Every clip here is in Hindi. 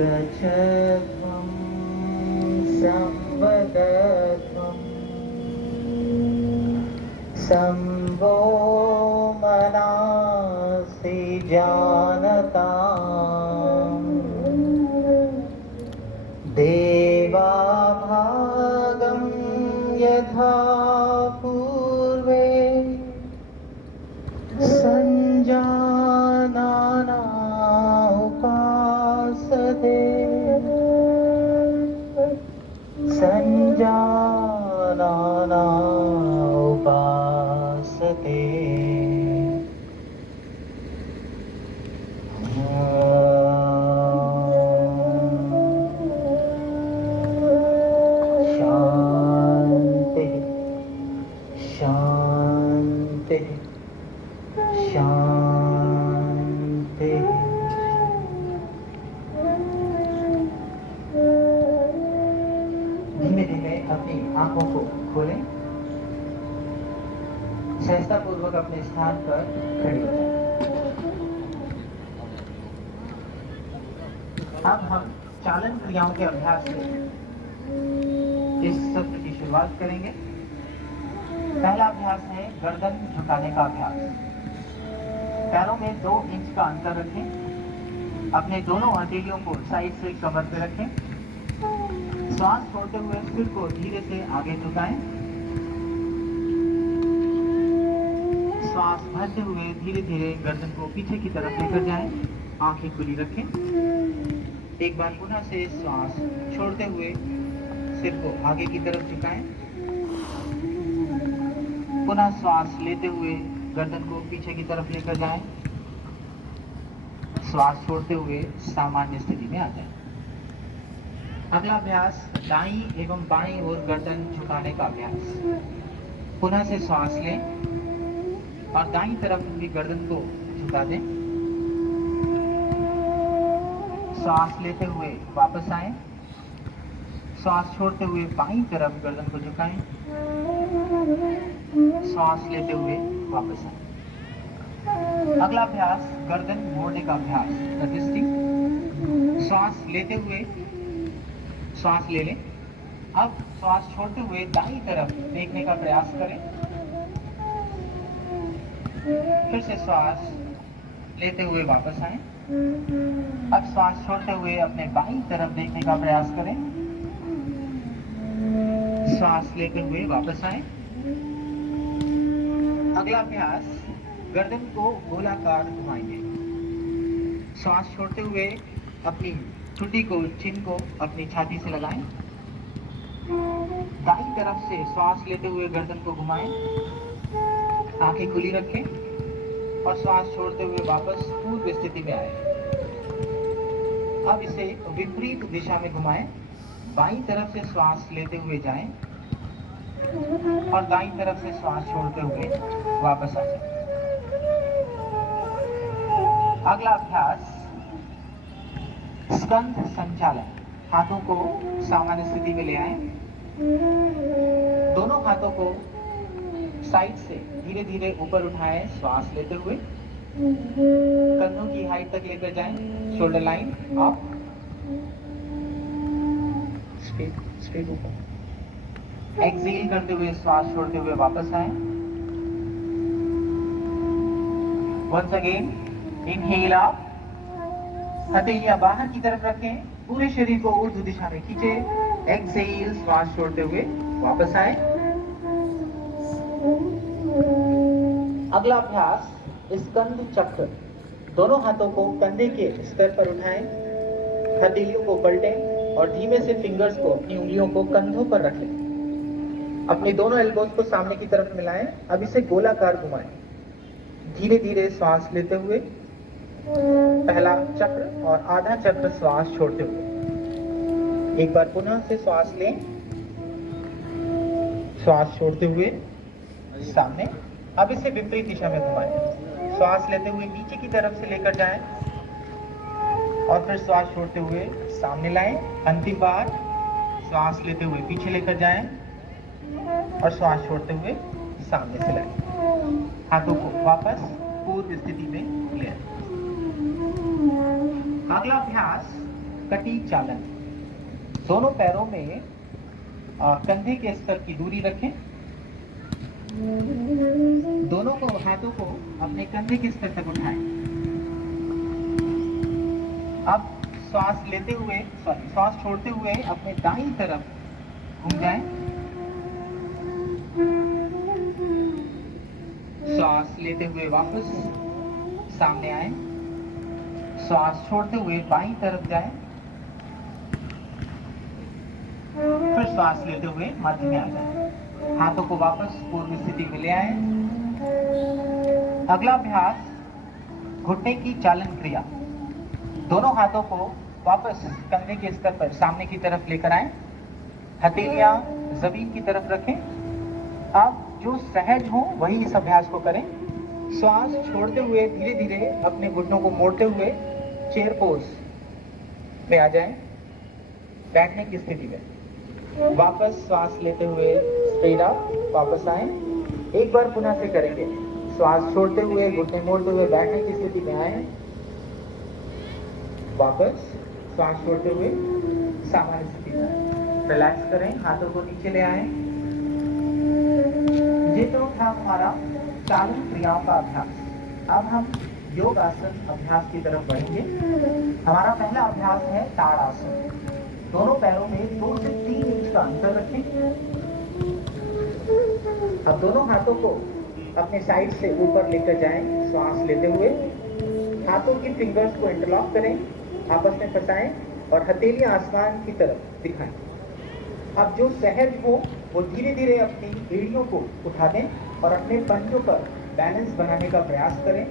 गच्छध्वं संवदध्वं संवो मनांसि जानताम् देवाभागं यथा पूर्वे संजानाना उपासते संजानाना उपासते। शांति शांति शांति। धीमे धीमे अपनी आंखों को खोलें, सहजता पूर्वक अपने स्थान पर खड़े हो जाएं। अब हम चालन क्रियाओं के अभ्यास से इस सत्र की शुरुआत करेंगे। पहला अभ्यास है गर्दन झुकाने का अभ्यास। पैरों में 2 इंच का अंतर रखें। अपने दोनों हथेलियों को साइड से कमर पे रखें। श्वास छोड़ते हुए सिर को धीरे से आगे झुकाएं। श्वास भरते हुए धीरे धीरे गर्दन को पीछे की तरफ लेकर जाएं। आंखें खुली रखें। एक बार पुनः से श्वास छोड़ते हुए सिर को आगे की तरफ झुकाएं। पुनः श्वास लेते हुए गर्दन को पीछे की तरफ लेकर जाएं। श्वास छोड़ते हुए सामान्य स्थिति में आ जाएं। अगला अभ्यास दाईं एवं बाईं ओर गर्दन झुकाने का अभ्यास। पुनः से श्वास लें और दाईं तरफ अपनी गर्दन को झुका दें। श्वास लेते हुए वापस आएं। श्वास छोड़ते हुए बाईं तरफ गर्दन को झुकाएं। श्वास लेते हुए वापस आएं। अगला अभ्यास गर्दन मोड़ने का अभ्यास, ट्विस्टिंग। श्वास लेते हुए श्वास ले लें। अब श्वास छोड़ते हुए दाईं तरफ देखने का प्रयास करें। फिर से श्वास लेते हुए वापस आएं। अब श्वास छोड़ते हुए अपने बाईं तरफ देखने का प्रयास करें। श्वास लेते हुए वापस आएं। अगला अभ्यास गर्दन को गोलाकार घुमाएंगे। श्वास छोड़ते हुए अपनी ठुड्डी को, चिन को अपनी छाती से लगाएं। दाईं तरफ से श्वास लेते हुए गर्दन को घुमाएं। आंखें खुली रखें और श्वास छोड़ते हुए वापस पूर्व स्थिति में आए। अब इसे विपरीत दिशा में घुमाएं। बाईं तरफ से श्वास लेते हुए जाएं और दाईं तरफ से श्वास छोड़ते हुए वापस आ जाएं। अगला अभ्यास स्कंध संचालन। हाथों को सामान्य स्थिति में ले आएं। दोनों हाथों को साइड से धीरे धीरे ऊपर उठाएं श्वास लेते हुए। कंधों की हाइट तक लेकर जाएं। शोल्डर लाइन अप, स्ट्रेट ऊपर। एक्सहेल करते हुए श्वास छोड़ते हुए वापस आएं। Once again inhale up. हथेलियां बाहर की तरफ रखें। पूरे शरीर को ऊर्ध्व दिशा में खींचे। एक्सहेल, श्वास छोड़ते हुए वापस आए। अगला अभ्यास स्कंद चक्र। दोनों हाथों को कंधे के स्तर पर उठाएं। हथेलियों को पलटें और धीमे से फिंगर्स को, अपनी उंगलियों को कंधों पर रखें। अपनी दोनों एल्बोज को सामने की तरफ मिलाएं। अब इसे गोलाकार घुमाएं। धीरे धीरे श्वास लेते हुए पहला चक्र और आधा चक्र श्वास छोड़ते हुए। एक बार पुनः से श्वास लें। श्वास छोड़ते हुए सामने। अब इसे विपरीत दिशा में घुमाएं। श्वास लेते हुए नीचे की तरफ से लेकर जाएं और फिर श्वास छोड़ते हुए सामने लाएं। अंतिम बार श्वास लेते हुए पीछे लेकर जाएं और श्वास छोड़ते हुए सामने से लाएं। हाथों को वापस पूर्व स्थिति में ले आएं। अगला अभ्यास कटी चालन। दोनों पैरों में कंधे के स्तर की दूरी रखें। दोनों को हाथों को अपने कंधे के स्तर तक उठाएं। अब श्वास लेते हुए श्वास छोड़ते हुए अपने दाईं तरफ घूम जाएं। श्वास लेते हुए वापस सामने आए। श्वास छोड़ते हुए बाईं तरफ जाएं। फिर श्वास लेते हुए मध्य में आ जाएं। हाथों को वापस पूर्व स्थिति में ले आए। अगला अभ्यास घुटने की चालन क्रिया। दोनों हाथों को वापस कंधे के स्तर पर सामने की तरफ लेकर आए। हथेलियां जमीन की तरफ रखें। अब जो सहज हो वही इस अभ्यास को करें। श्वास छोड़ते हुए धीरे धीरे अपने घुटनों को मोड़ते हुए चेयर पोज में आ जाएं, बैठने की स्थिति में। वापस श्वास लेते हुए स्ट्रेट अप वापस आए। एक बार पुनः से करेंगे। श्वास छोड़ते हुए घुटने मोड़ते हुए बैठने की स्थिति में आए। वापस श्वास छोड़ते हुए सामान्य स्थिति में आए। रिलैक्स करें, हाथों को नीचे ले आए। ये तो था हमारा चालन क्रियाओं का अभ्यास। अब हम योग आसन अभ्यास की तरफ बढ़ेंगे। हमारा पहला अभ्यास है ताड़ासन। दोनों पैरों में 2 से 3 इंच का अंतर रखें। अब दोनों हाथों को अपने साइड से ऊपर लेकर जाएं। श्वास लेते हुए हाथों की फिंगर्स को इंटरलॉक करें, आपस में फंसाएं और हथेलियां आसमान की तरफ दिखाएं। अब जो सहज हो वो धीरे धीरे अपनी एड़ियों को उठा दें और अपने पंजों पर बैलेंस बनाने का प्रयास करें।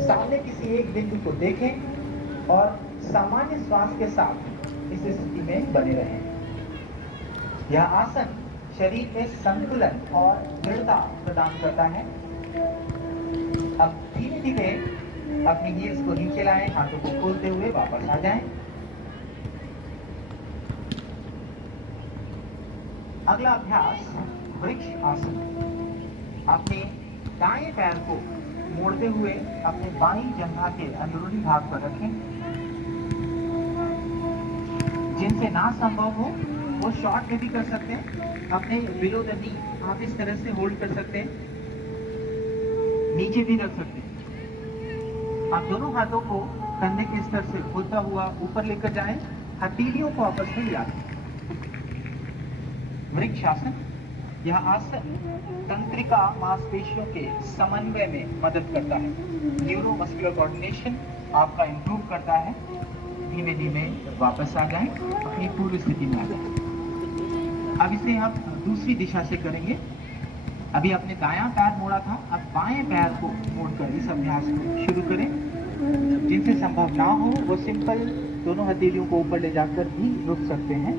सामने किसी एक बिंदु को देखें और सामान्य श्वास के साथ इस स्थिति में बने रहें। यह आसन शरीर में संतुलन और दृढ़ता प्रदान करता है। अब धीरे धीरे अपनी हील्स को नीचे लाएं, हाथों को खोलते हुए वापस आ जाएं। अगला अभ्यास वृक्ष आसन। अपने दाएं पैर को मोड़ते हुए अपने बाईं जंघा के अंदरूनी भाग पर रखें। जिनसे ना संभव हो वो शॉर्ट में भी कर सकते हैं। अपने बिलो द नी आप इस तरह से होल्ड कर सकते हैं, नीचे भी रख सकते हैं। आप दोनों हाथों को कंधे के स्तर से होता हुआ ऊपर लेकर जाएं। हथेलियों को आपस में मिला दें। वृक्ष आसन। यह आसन तंत्रिका मांसपेशियों के समन्वय में मदद करता है। न्यूरोमस्कुलर कोऑर्डिनेशन आपका इंप्रूव करता है। धीमे धीमे वापस आ जाएं, अपनी पूर्व स्थिति में आ जाएं। अब इसे हम दूसरी दिशा से करेंगे। अभी अपने दायां पैर मोड़ा था, अब बाएं पैर को मोड़कर इस अभ्यास को शुरू करें। जिनसे संभव ना हो वो सिंपल दोनों हथेलियों को ऊपर ले जाकर भी रुक सकते हैं।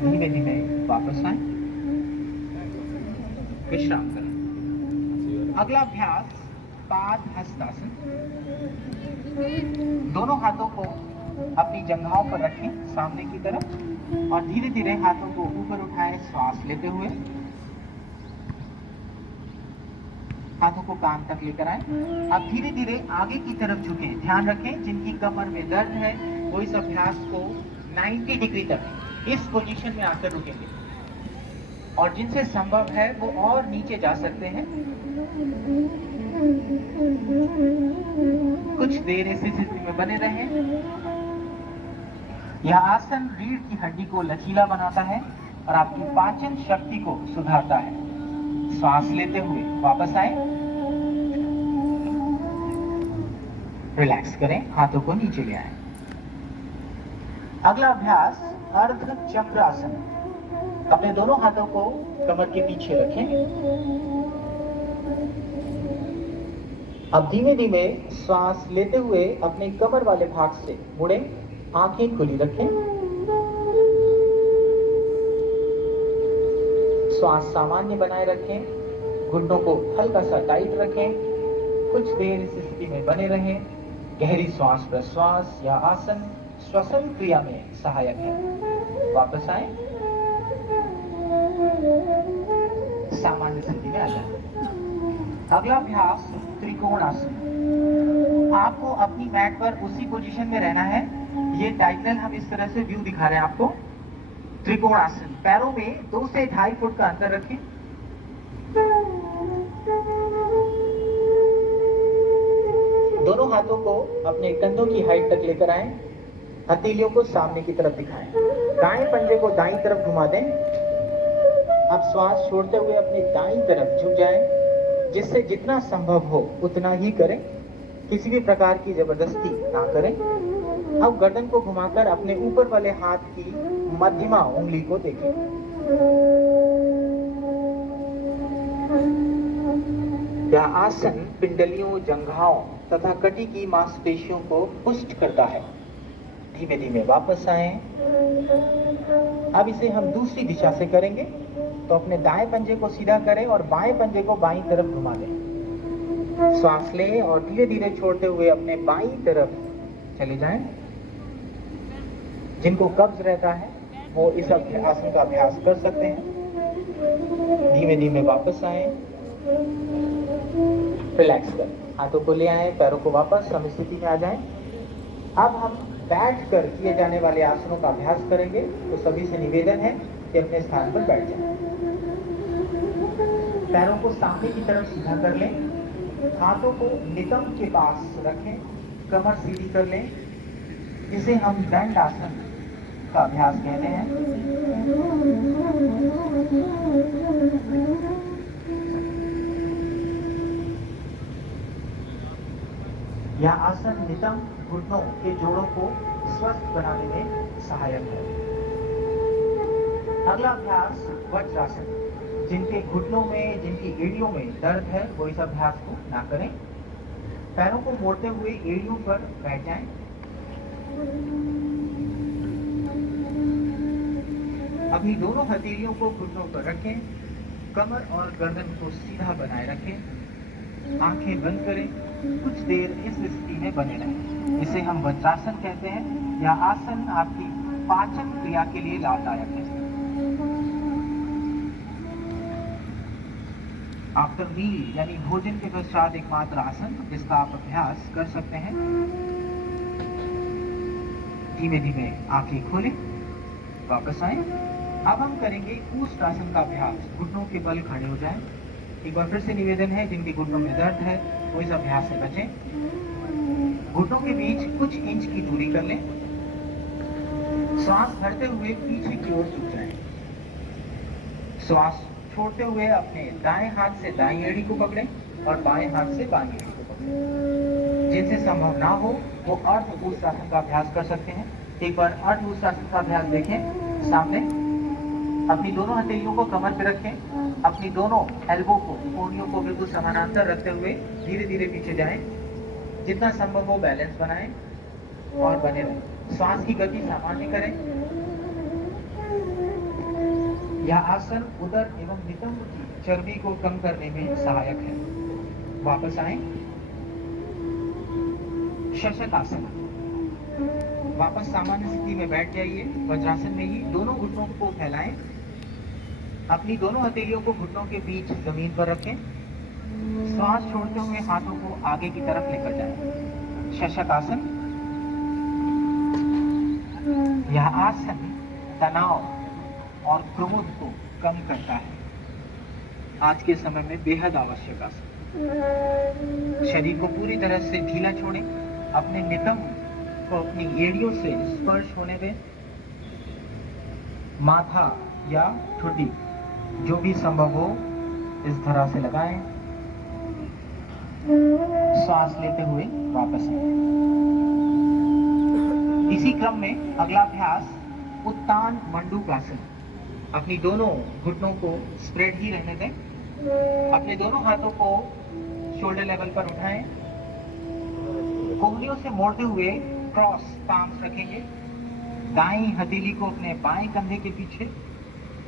धीमे धीमे वापस आए, विश्राम करें। अगला अभ्यास पाद हस्तासन। दोनों हाथों को अपनी जंघाओं पर रखें सामने की तरफ और धीरे धीरे हाथों को ऊपर उठाएं। श्वास लेते हुए हाथों को कान तक लेकर आए। अब धीरे धीरे आगे की तरफ झुकें। ध्यान रखें जिनकी कमर में दर्द है वो इस अभ्यास को 90 डिग्री तक इस पोजीशन में आकर रुकेंगे और जिनसे संभव है वो और नीचे जा सकते हैं। कुछ देर इस स्थिति में बने रहें। यह आसन रीढ़ की हड्डी को लचीला बनाता है और आपकी पाचन शक्ति को सुधारता है। श्वास लेते हुए वापस आए, रिलैक्स करें, हाथों को नीचे ले आए। अगला अभ्यास अर्ध चक्र आसन। अपने दोनों हाथों को कमर के पीछे रखें। अब धीमे धीमे श्वास लेते हुए अपने कमर वाले भाग से मुड़ें, आंखें खुली रखें। श्वास सामान्य बनाए रखें, घुटनों को हल्का सा टाइट रखें। कुछ देर इस स्थिति में बने रहें। गहरी श्वास प्रश्वास या आसन श्वसन क्रिया में सहायक है। वापस आए, सामान्य स्थिति में आ जाए। अगला अभ्यास त्रिकोण आसन। आपको अपनी मैट पर उसी पोजीशन में रहना है। ये डायगोनल हम इस तरह से व्यू दिखा रहे हैं आपको। त्रिकोण आसन, पैरों में 2 से 2.5 फुट का अंतर रखें। दोनों हाथों को अपने कंधों की हाइट तक लेकर आएं। हथेलियों को सामने की तरफ दिखाएं। दाएं पंजे को दाईं तरफ घुमा दें। अब श्वास छोड़ते हुए अपनी दाईं तरफ झुक जाएं। जिससे जितना संभव हो उतना ही करें, किसी भी प्रकार की जबरदस्ती ना करें। अब गर्दन को घुमाकर अपने ऊपर वाले हाथ की मध्यमा उंगली को देखें। यह आसन पिंडलियों, जंघाओं तथा कटी की मांसपेशियों को पुष्ट करता है। धीमे धीमे वापस आएं। अब इसे हम दूसरी दिशा से करेंगे, तो अपने दाएं पंजे को सीधा करें और बाएं पंजे को बाईं तरफ घुमा दें। श्वास लें और धीरे धीरे छोड़ते हुए अपने बाईं तरफ चले जाएं। जिनको कब्ज रहता है वो इस आसन का अभ्यास कर सकते हैं। धीमे धीमे वापस आएं। रिलैक्स करें, हाथों को ले आएं, पैरों को वापस सम स्थिति में आ जाएं। अब हम बैठकर किए जाने वाले आसनों का अभ्यास करेंगे, तो सभी से निवेदन है कि अपने स्थान पर बैठ जाएं। पैरों को सामने की तरफ सीधा कर लें, हाथों को नितंब के पास रखें, कमर सीधी कर लें। इसे हम दंड आसन का अभ्यास कहते हैं। यह आसन नितंब घुटनों के जोड़ों को स्वस्थ बनाने में सहायक है। अगला अभ्यास वज्रासन। जिनके घुटनों में, जिनकी एड़ियों में दर्द है वो इस अभ्यास को ना करें। पैरों को मोड़ते हुए एड़ियों पर बैठ जाएं। अपनी दोनों हथेलियों को घुटनों पर रखें। कमर और गर्दन को सीधा बनाए रखें। आंखें बंद करें। कुछ देर इस स्थिति में बने रहें। इसे हम वज्रासन कहते हैं। यह आसन आपकी पाचन क्रिया के लिए लाभदायक है। आफ्टर मील यानी भोजन के पश्चात एकमात्र आसन जिसका आप अभ्यास कर सकते हैं। धीमे धीमे आंखें खोलें, वापस आएं। अब हम करेंगे ऊष्टासन का अभ्यास। घुटनों के बल खड़े हो जाएं। एक बार फिर से निवेदन है, जिनके घुटनों में दर्द है वो इस अभ्यास से बचें। घुटनों के बीच कुछ इंच की दूरी कर लें। श्वास भरते हुए पीछे की ओर झुक जाएं। श्वास छोड़ते हुए अपने दाएं हाथ से दाईं एड़ी को पकड़ें और बाएं हाथ से बाईं एड़ी को पकड़ें। जिनसे संभव ना हो वो अर्ध ऊष्टासन का अभ्यास कर सकते हैं। एक बार अर्ध ऊष्टासन का अभ्यास देखें। सामने अपनी दोनों हथेलियों को कमर पे रखें। अपनी दोनों एल्बो को, कोहनियों को बिल्कुल समानांतर रखते हुए धीरे धीरे पीछे जाएं। जितना संभव हो बैलेंस बनाएं और बने रहें। श्वास की गति सामान्य करें। यह आसन उदर एवं नितंब की चर्बी को कम करने में सहायक है। वापस आएं। शशक आसन। वापस सामान्य स्थिति में बैठ जाइए। वज्रासन में ही दोनों घुटनों को फैलाएं। अपनी दोनों हथेलियों को घुटनों के बीच जमीन पर रखें। श्वास छोड़ते हुए हाथों को आगे की तरफ लेकर जाएं। शशक आसन। यह आसन तनाव और क्रोध को कम करता है। आज के समय में बेहद आवश्यक आसन। शरीर को पूरी तरह से ढीला छोड़ें। अपने नितंब को अपनी एड़ियों से स्पर्श होने दें। माथा या ठुड्डी जो भी संभव हो इस तरह से लगाएं। श्वास लेते हुए वापस आएं। इसी क्रम में अगला अभ्यास उत्तान मंडूकासन। अपनी दोनों घुटनों को स्प्रेड ही रहने दें। अपने दोनों हाथों को शोल्डर लेवल पर उठाएं। कोहनियों से मोड़ते हुए क्रॉस पाम्स रखेंगे। दाईं हथेली को अपने बाएं कंधे के पीछे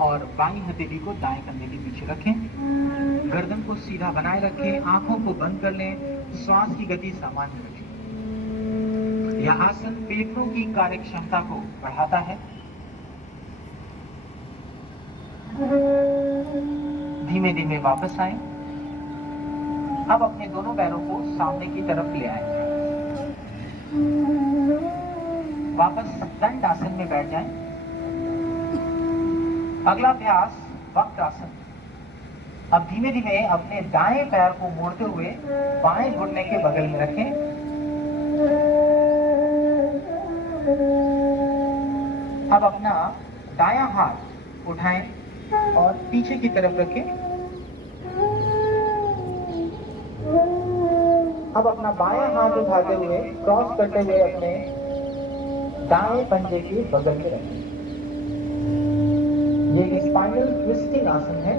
और बाईं हथेली को दाएं कंधे के पीछे रखें। गर्दन को सीधा बनाए रखें। आंखों को बंद कर लें। श्वास की गति सामान्य रखें। यह आसन फेफड़ों की कार्य क्षमता को बढ़ाता है। धीमे धीमे वापस आएं। अब अपने दोनों पैरों को सामने की तरफ ले आए, वापस दंड आसन में बैठ जाएं। अगला अभ्यास वक्र आसन। अब धीमे धीमे अपने दाएं पैर को मोड़ते हुए बाएं घुटने के बगल में रखें। अब अपना दायां हाथ उठाएं और पीछे की तरफ रखें। अब अपना बायां हाथ उठाते हुए क्रॉस करते हुए अपने दाएं पंजे के बगल में रखें। ये एक स्पाइनल ट्विस्टिंग आसन है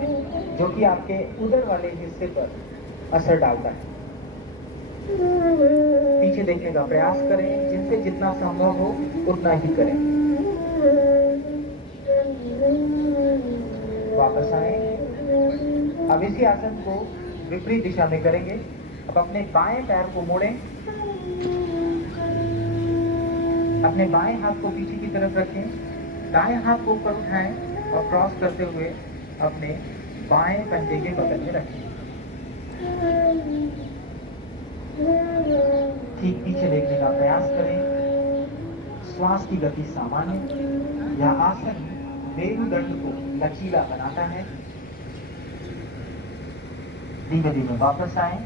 जो कि आपके उदर वाले हिस्से पर असर डालता है। पीछे देखने का प्रयास करें, जिनसे जितना संभव हो उतना ही करें। वापस आए। अब इसी आसन को विपरीत दिशा में करेंगे। अब अपने बाएं पैर को मोड़ें, अपने बाएं हाथ को पीछे की तरफ रखें, दाएं हाथ को ऊपर उठाएं और क्रॉस करते हुए अपने बाएं पंजे के बगल में रखें। ठीक पीछे देखने का प्रयास करें। श्वास की गति सामान्य। यह आसन मेरुदंड को लचीला बनाता है। धीमे धीमे वापस आए।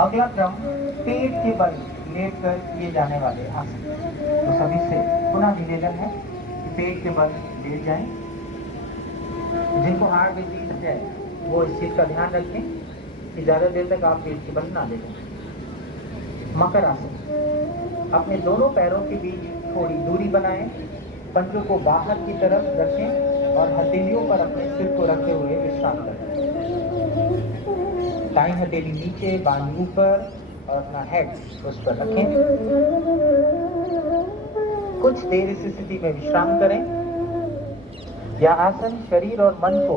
अगला क्रम पेट के बल लेटकर किए जाने वाले आसन। तो सभी से पुनः निवेदन है कि पेट के बल लेट जाएं। जिनको हार्ट डिजीज है वो इस चीज का ध्यान रखें कि ज्यादा देर तक आप पेट के बल ना लें। मकर आसन। अपने दोनों पैरों के बीच थोड़ी दूरी बनाएं, पंजों को बाहर की तरफ रखें और हथेलियों पर अपने सिर को रखते हुए विश्राम करें। दाईं हथेली नीचे, बाईं ऊपर और अपना हेड उस पर रखें। कुछ देर इस स्थिति में विश्राम करें। यह आसन शरीर और मन को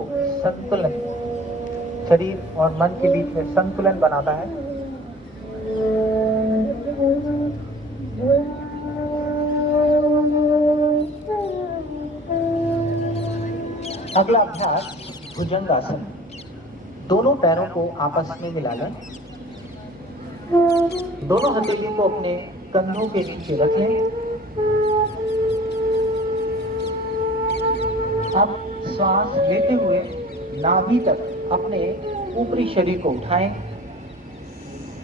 शरीर और मन के बीच में संतुलन बनाता है। अगला अभ्यास भुजंग आसन। दोनों पैरों को आपस में मिला लें। दोनों हथेली को अपने कंधों के नीचे रख लें। अब श्वास लेते हुए नाभि तक अपने ऊपरी शरीर को उठाएं।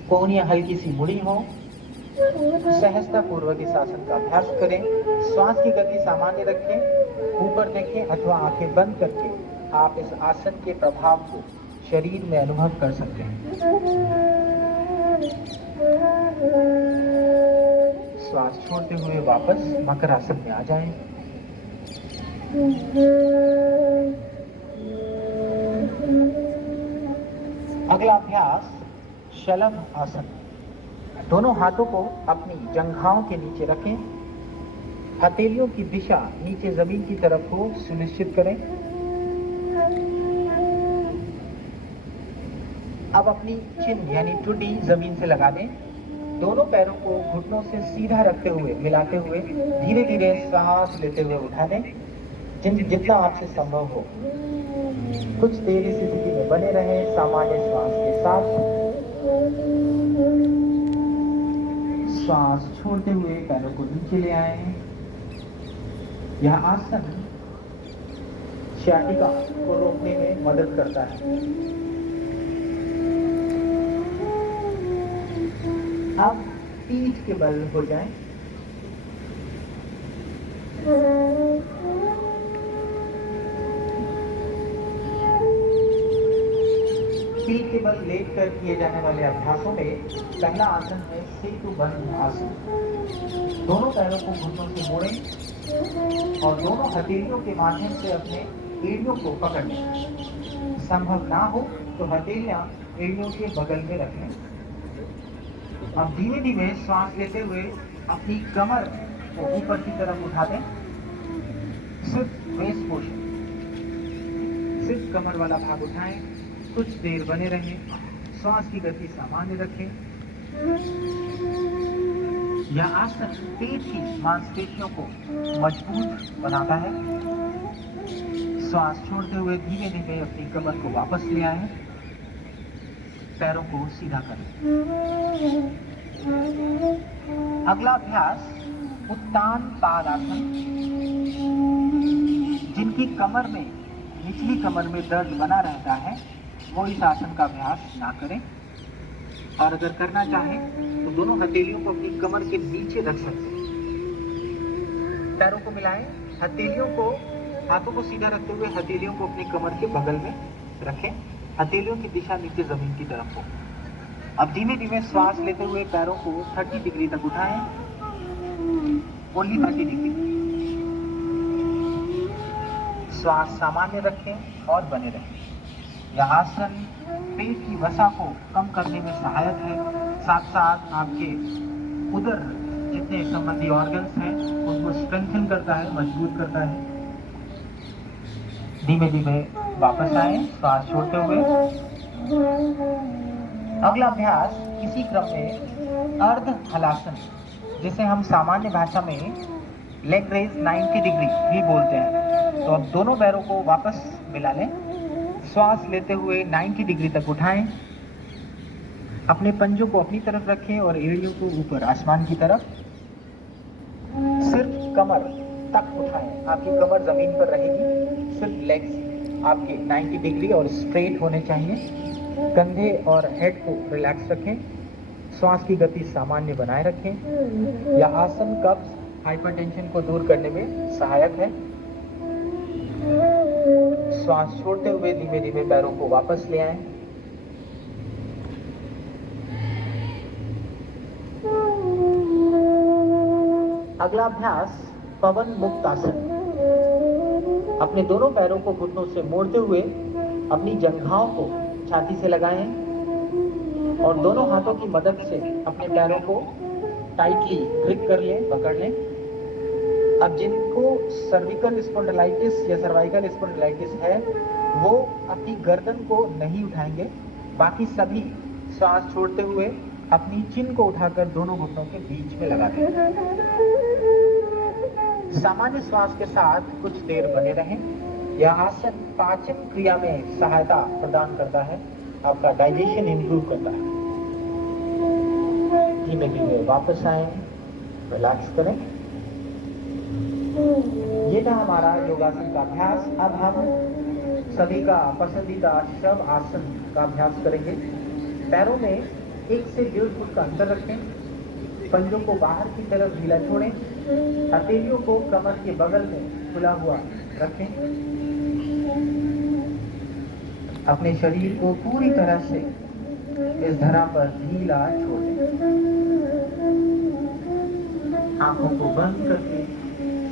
कोहनियां हल्की सी मुड़ी हो। सहजता पूर्वक इस आसन का अभ्यास करें। श्वास की गति सामान्य रखें। ऊपर देखें अथवा आंखें बंद करके आप इस आसन के प्रभाव को शरीर में अनुभव कर सकते हैं। श्वास छोड़ते हुए वापस मकर आसन में आ जाएं। अगला अभ्यास शलभ आसन। दोनों हाथों को अपनी जंघाओं के नीचे रखें। हथेलियों की दिशा नीचे जमीन की तरफ हो सुनिश्चित करें। अब अपनी चिन्ह यानी ठुड्डी जमीन से लगा दें। दोनों पैरों को घुटनों से सीधा रखते हुए मिलाते हुए धीरे धीरे सांस लेते हुए उठा दें, जितना आपसे संभव हो। कुछ देर इस स्थिति में बने रहें सामान्य श्वास के साथ। श्वास छोड़ते हुए पैरों को नीचे ले आए। यह आसन शाटिका को रोकने में मदद करता है। अब पीठ के बल हो जाएं। पीठ के बल लेट कर किए जाने वाले अभ्यासों में पहला आसन है सेतु बंध आसन। दोनों पैरों को घुटनों से मोड़ें और दोनों हथेलियों के माध्यम से अपने एड़ियों को पकड़ लें। संभव ना हो तो हथेलियां एड़ियों के बगल में रखें। अब धीमे धीमे श्वास लेते हुए अपनी कमर को ऊपर की तरफ उठा दें। सिर्फ वेस्ट पोर्शन, सिर्फ कमर वाला भाग उठाएं। कुछ देर बने रहें। श्वास की गति सामान्य रखें। यह आसन पेट की मांसपेशियों को मजबूत बनाता है। श्वास छोड़ते हुए धीमे धीमे अपनी कमर को वापस ले आए, पैरों को सीधा करें। अगला अभ्यास उत्तान पादासन। जिनकी कमर में, निचली कमर में दर्द बना रहता है, वो इस आसन का अभ्यास ना करें। और अगर करना चाहे तो दोनों हथेलियों को अपनी कमर के नीचे रख सकते हैं। पैरों को मिलाएं, हथेलियों को, हाथों को सीधा रखते हुए हथेलियों को अपनी कमर के बगल में रखें। हथेलियों की दिशा नीचे जमीन की तरफ हो। अब धीमे धीमे श्वास लेते हुए पैरों को 30 डिग्री तक उठाएं, ओनली 30 डिग्री। श्वास सामान्य रखें और बने रहें। यह आसन पेट की वसा को कम करने में सहायक है, साथ साथ आपके उदर जितने संबंधी ऑर्गन्स हैं उनको स्ट्रेंथन करता है, मजबूत करता है। धीमे धीमे वापस आए, श्वास छोड़ते हुए। अगला अभ्यास इसी क्रम में अर्ध हलासन, जिसे हम सामान्य भाषा में लेग रेज 90 डिग्री भी बोलते हैं। तो अब दोनों पैरों को वापस मिला लें, श्वास लेते हुए 90 डिग्री तक उठाएं, अपने पंजों को अपनी तरफ रखें और एड़ियों को ऊपर आसमान की तरफ। सिर्फ कमर तक उठाएं, आपकी कमर जमीन पर रहेगी, सिर्फ लेग्स आपके 90 डिग्री और स्ट्रेट होने चाहिए। कंधे और हेड को रिलैक्स रखें, श्वास की गति सामान्य बनाए रखें। यह आसन कब्ज, हाइपरटेंशन को दूर करने में सहायक है। श्वास छोड़ते हुए धीमे धीमे पैरों को वापस ले आएं। अगला अभ्यास पवन मुक्त आसन। अपने दोनों पैरों को घुटनों से मोड़ते हुए अपनी जंघाओं को छाती से लगाएं और दोनों हाथों की मदद से अपने पैरों को टाइटली ग्रिप कर लें, पकड़ लें। अब जिनको सर्विकल स्पॉन्डिलाइटिस या सर्वाइकल स्पॉन्डिलाइटिस है वो अपनी गर्दन को नहीं उठाएंगे, बाकी सभी श्वास छोड़ते हुए अपनी चिन को उठाकर दोनों घुटनों के बीच में लगा दें। सामान्य श्वास के साथ कुछ देर बने रहें। यह आसन पाचन क्रिया में सहायता प्रदान करता है, आपका डाइजेशन इंप्रूव करता है। धीमे धीमे वापस आए, रिलैक्स करें। ये था हमारा योगासन का अभ्यास। अब हम सभी का पसंदीदा शव आसन का अभ्यास करेंगे। पैरों में 1 से 1.5 फुट का अंतर रखें, पंजों को बाहर की तरफ ढीला छोड़ें, हथेलियों को कमर के बगल में खुला हुआ रखें। अपने शरीर को पूरी तरह से इस धरा पर ढीला छोड़ दें। आंखों को बंद करके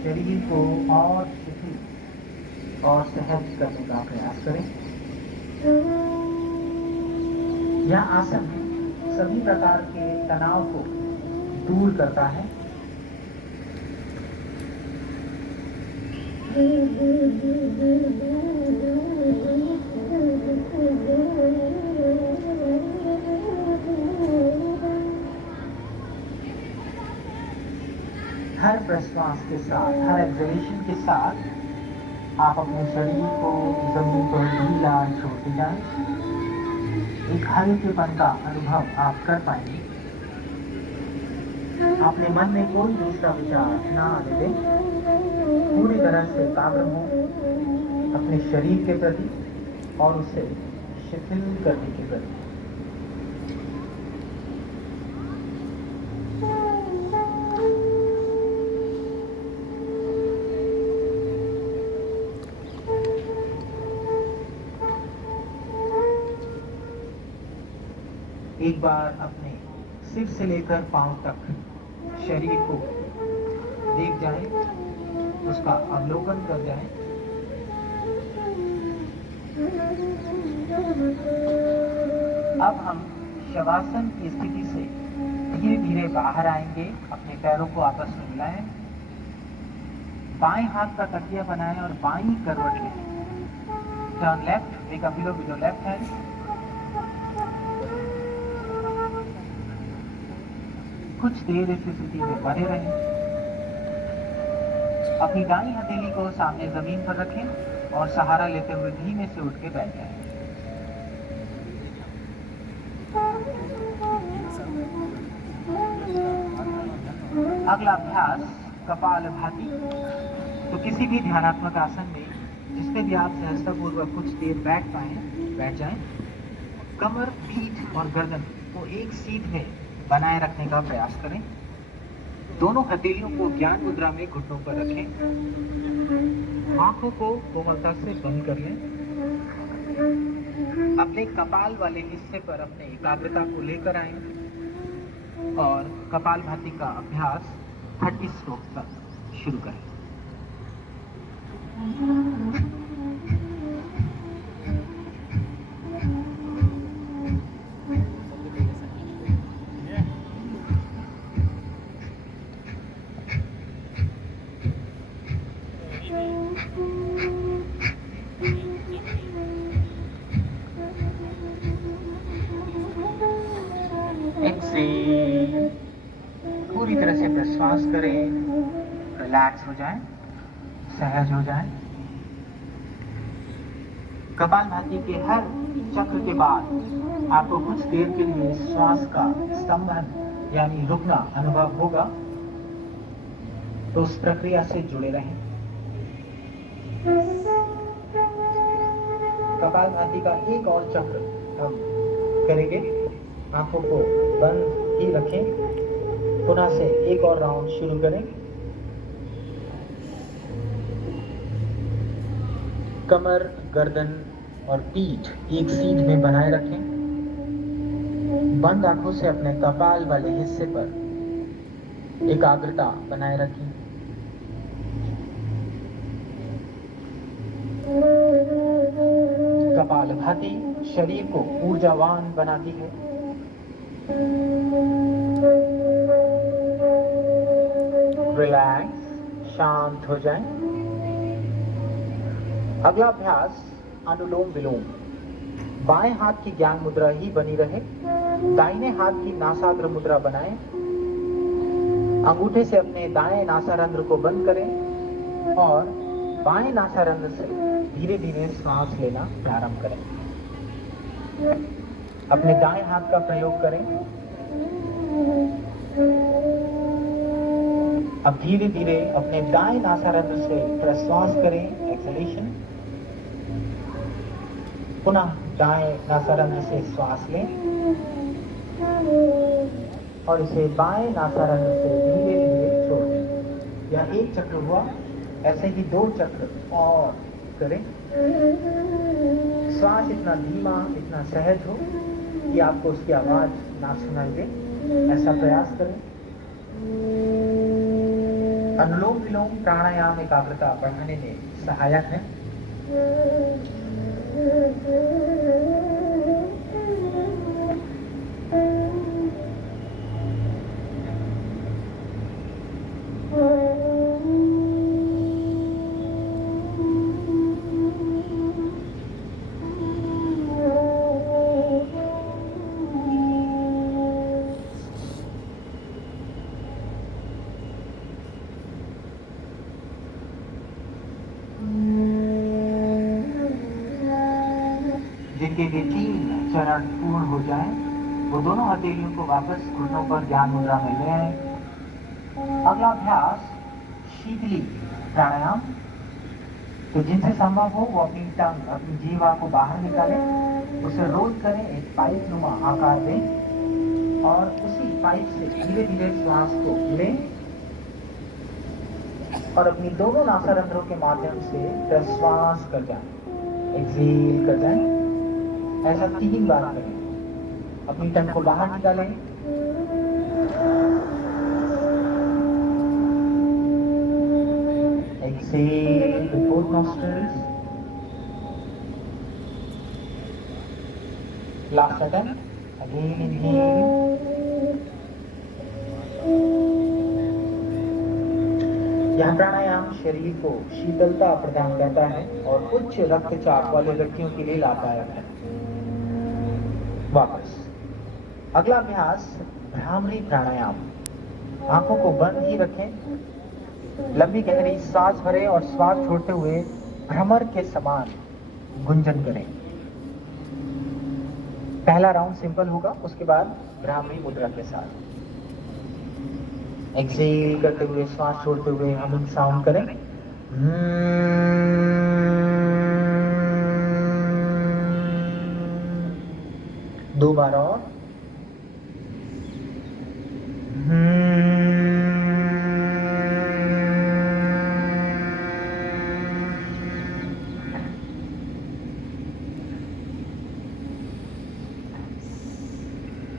शरीर को और शिथिल और सहज करने का प्रयास करें। यह आसन सभी प्रकार के तनाव को दूर करता है। हर प्रश्वास के साथ, हर एक्सहेलेशन के साथ आप अपने शरीर को जमीन पर ढीला छोड़ते जाएं। एक हल्केपन का अनुभव आप कर पाएंगे। अपने मन में कोई दूसरा विचार ना आने दें, पूरी तरह से एकाग्र हो अपने शरीर के प्रति और उसे शिथिल करने के प्रति। एक बार अपने सिर से लेकर पांव तक शरीर को देख जाएं, उसका अवलोकन कर जाएं। अब हम शवासन की स्थिति से धीरे धीरे बाहर आएंगे। अपने पैरों को आपस में मिलाएं, बाएं हाथ का तकिया बनाएं और बाईं करवट लें। Turn left, make a pillow with your left hand. कुछ देर इस स्थिति में बने रहें। अपनी दाईं हथेली को सामने जमीन पर रखें और सहारा लेते हुए धीमे से उठ के बैठ जाएं। अगला अभ्यास कपालभाति। तो किसी भी ध्यानात्मक आसन में जिसमें भी आप सहजतापूर्वक कुछ देर बैठ पाए बैठ जाएं। कमर, पीठ और गर्दन को एक सीध में बनाए रखने का प्रयास करें। दोनों हथेलियों को ज्ञान मुद्रा में घुटनों पर रखें। आंखों को कोमलता से बंद कर लें। अपने कपाल वाले हिस्से पर अपने एकाग्रता को लेकर आएं और कपालभाति का अभ्यास 30 स्ट्रोक तक शुरू करें। पूरी तरह से प्रश्वास करें, रिलैक्स हो जाएं, सहज हो जाएं। कपालभाति के हर चक्र के बाद आपको कुछ देर के लिए श्वास का स्तंभन यानी रुकना अनुभव होगा, तो उस प्रक्रिया से जुड़े रहें। कपालभाति का एक और चक्र हम करेंगे। आंखों को बंद ही रखें। पुनः से एक और राउंड शुरू करें। कमर, गर्दन और पीठ एक सीध में बनाए रखें। बंद आंखों से अपने कपाल वाले हिस्से पर एकाग्रता बनाए रखें। कपालभाति शरीर को ऊर्जावान बनाती है। रिलैक्स, शांत हो जाएं। अगला अभ्यास अनुलोम विलोम। बाएं हाथ की ज्ञान मुद्रा ही बनी रहे। दाहिने हाथ की नासाग्र मुद्रा बनाएं। अंगूठे से अपने दाएं नासारंध्र को बंद करें और बाएं नासारंध्र से धीरे धीरे सांस लेना प्रारंभ करें। अपने दाएं हाथ का प्रयोग करें। अब धीरे धीरे अपने दाएं नासारंध्र से प्रश्वास करें, एक्सहेलेशन। पुनः दाएं नासारंध्र से श्वास लें और इसे बाएं नासारंध्र से धीरे धीरे छोड़ दें। यह एक चक्र हुआ, ऐसे ही 2 चक्र और करें। श्वास इतना धीमा, इतना सहज हो कि आपको उसकी आवाज ना सुनाई दे, ऐसा प्रयास करें। अनुलोम विलोम प्राणायाम एकाग्रता बढ़ाने में सहायक है। जिनके भी 3 चरण पूर्ण हो जाएं, वो दोनों हथेलियों को वापस घुटनों पर ज्ञान मुद्रा में ले आए। अगला अभ्यास शीतली प्राणायाम। तो जिनसे संभव हो वो अपनी टंग, अपनी जीवा को बाहर निकालें, उसे रोल करें, एक पाइप नुमा आकार दें और उसी पाइप से धीरे धीरे श्वास को लें और अपनी दोनों नासारंध्रों के माध्यम से प्रश्वास कर जाएं, एक्सेल कर जाएं। ऐसा 3 बार करें। अपनी टंग को बाहर निकालें, Excel with both nostrils. Last attempt. Again inhale. यह प्राणायाम शरीर को शीतलता प्रदान करता है और उच्च रक्तचाप वाले व्यक्तियों के लिए लाभदायक है। वापस अगला अभ्यास भ्रामरी प्राणायाम। आंखों को बंद ही रखें। लंबी गहरी सांस भरें और श्वास छोड़ते हुए भ्रमर के समान गुंजन करें। पहला राउंड सिंपल होगा, उसके बाद ब्राह्मी मुद्रा के साथ एक्सेल करते हुए, श्वास छोड़ते हुए हमिंग साउंड करें। दो बार और।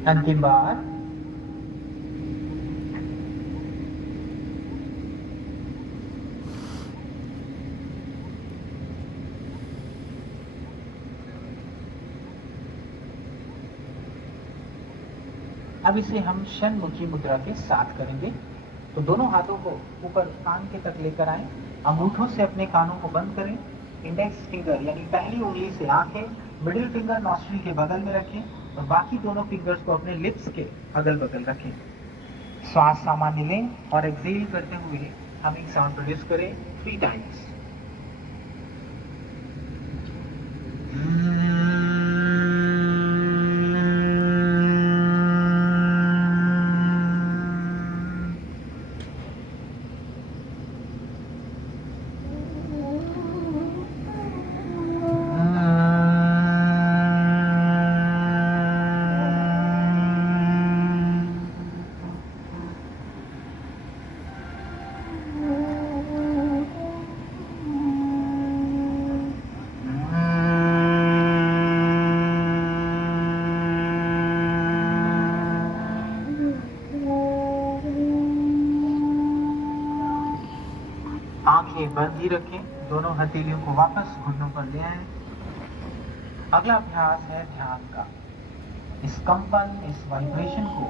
अंतिम बार। अब इसे हम षण्मुखी मुद्रा के साथ करेंगे। तो दोनों हाथों को ऊपर कान के तक लेकर आएं, अंगूठों से अपने कानों को बंद करें, इंडेक्स फिंगर यानी पहली उंगली से आंखें, मिडिल फिंगर नॉस्ट्रिल के बगल में रखें और बाकी दोनों फिंगर्स को अपने लिप्स के अगल बगल रखें। श्वास सामान्य लें और एक्सेल करते हुए हमिंग साउंड प्रोड्यूस करें 3 टाइम्स। आंखें बंद ही रखें, दोनों हथेलियों को वापस घुटनों पर ले आएं। अगला अभ्यास है ध्यान का। इस कंपन, इस वाइब्रेशन को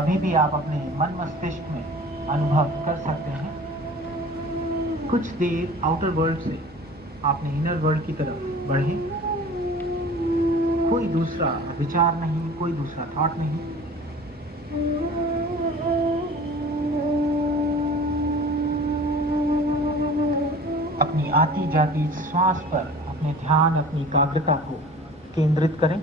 अभी भी आप अपने मन मस्तिष्क में अनुभव कर सकते हैं। कुछ देर आउटर वर्ल्ड से आपने इनर वर्ल्ड की तरफ बढ़े। कोई दूसरा विचार नहीं, कोई दूसरा थॉट नहीं। अपनी आती जाती श्वास पर अपने ध्यान, अपनी एकाग्रता को केंद्रित करें।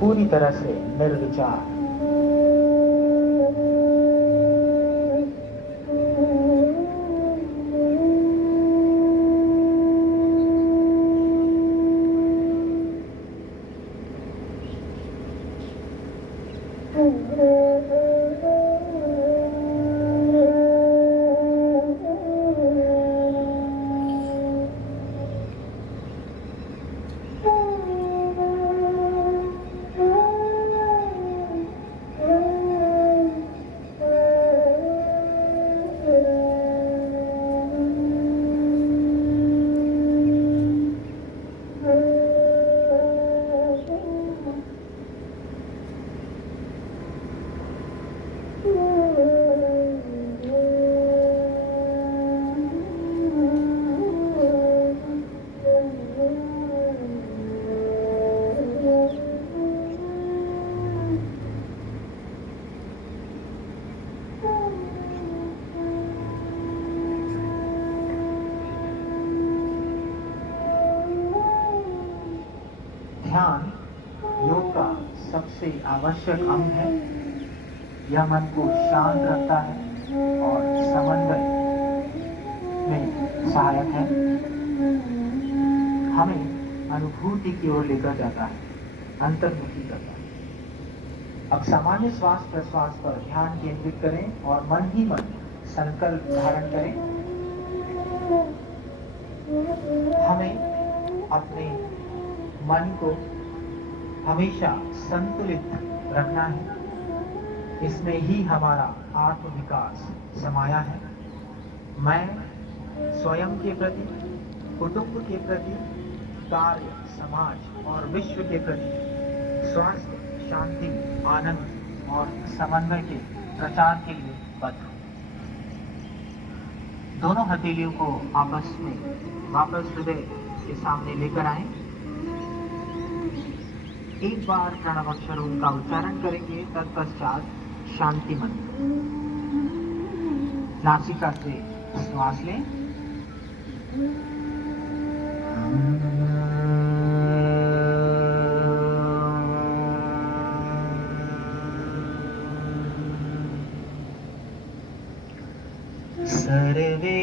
पूरी तरह से निर्विचार। ध्यान योग का सबसे आवश्यक अंग है। यह मन को शांत रखता है और समन्वय में सहायक है। हमें अनुभूति की ओर लेकर जाता है, अंतर्मुखी करता है। अब सामान्य श्वास प्रश्वास पर ध्यान केंद्रित करें और मन ही मन संकल्प धारण करें। हमें अपने मन को हमेशा संतुलित रखना है। इसमें ही हमारा आत्म विकास समाया है। मैं स्वयं के प्रति, कुटुंब के प्रति, कार्य, समाज और विश्व के प्रति स्वास्थ्य, शांति, आनंद और समन्वय के प्रचार के लिए बद्ध हूं। दोनों हथेलियों को आपस में वापस हृदय के सामने लेकर आएं। एक बार प्रणव अक्षर ओम का उच्चारण करेंगे, तत्पश्चात शांति मंत्र। नासिका से श्वास लें। सर्वे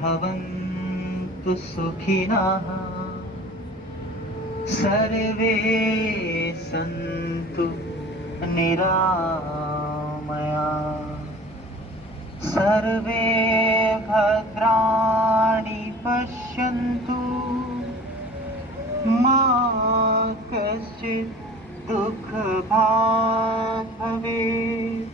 भवन्तु सुखिनः, सर्वे सन्तु निरामया, सर्वे भद्राणि पश्यन्तु, मा कश्चित् दुःखभाग् भवेत्,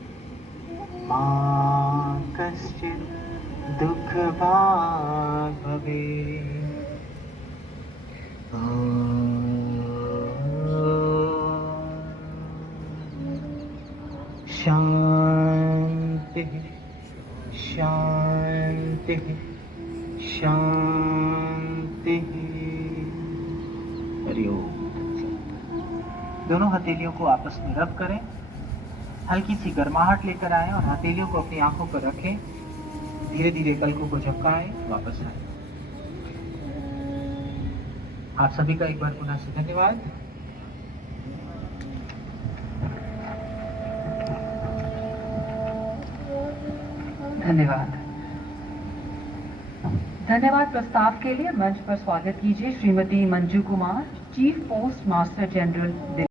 मा कश्चित् दुःखभाग् भवेत्। शांति शांति शांति। हरि ओम। दोनों हथेलियों को आपस में रब करें, हल्की सी गर्माहट लेकर आएं और हथेलियों को अपनी आंखों पर रखें। धीरे धीरे पलकों को झपकाएं, वापस आएं। आप सभी का एक बार पुनः से धन्यवाद। धन्यवाद। धन्यवाद। प्रस्ताव के लिए मंच पर स्वागत कीजिए Shrimati Manju Kumar, chief post master general.